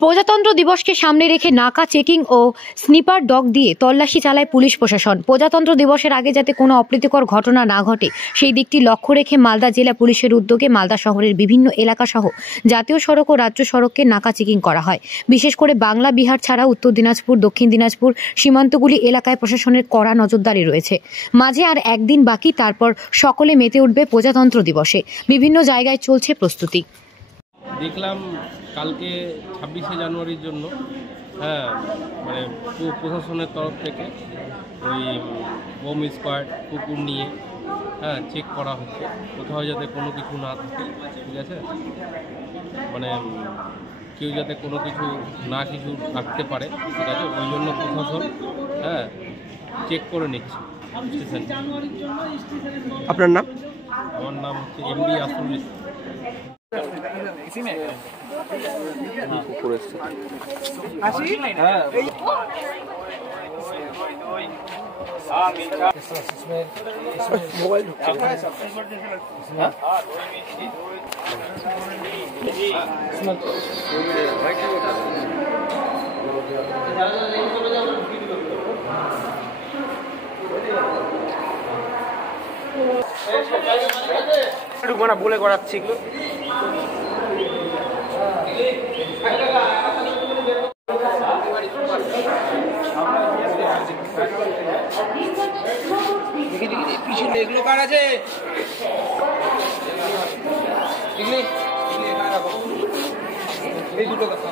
প্রজাতন্ত্র দিবসকে সামনে রেখে নাকা চেকিং ও স্নিপার ডগ দিয়ে তল্লাশি চালায় পুলিশ প্রশাসন। প্রজাতন্ত্র দিবসের আগে যাতে কোনো অপ্রীতিকর ঘটনা না ঘটে সেই দিকটি লক্ষ্য রেখে মালদা জেলা পুলিশের উদ্যোগে মালদা শহরের বিভিন্ন এলাকা সহ জাতীয় সড়ক ও রাজ্য সড়ককে নাকা চেকিং করা হয়। বিশেষ করে বাংলা বিহার ছাড়া উত্তর দিনাজপুর, দক্ষিণ দিনাজপুর সীমান্তগুলি এলাকায় প্রশাসনের কড়া নজরদারি রয়েছে। মাঝে আর একদিন বাকি, তারপর সকলে মেতে উঠবে প্রজাতন্ত্র দিবসে। বিভিন্ন জায়গায় চলছে প্রস্তুতি। দেখলাম কালকে 26শে জানুয়ারির জন্য মানে প্রশাসনের তরফ থেকে ওই বোম স্কোয়াড কুকুর নিয়ে চেক করা হচ্ছে, কোথাও যাতে কোনো কিছু না থাকে, ঠিক আছে, মানে কেউ যাতে কোনো কিছু রাখতে পারে, ঠিক আছে, ওই জন্য প্রশাসন চেক করে নিচ্ছে স্টেশন। আপনার নাম? আমার নাম হচ্ছে এমডি আসুল। বলে করাচ্ছি এগুলো। পিছনে এগুলো কার আছে? এই দুটো কথা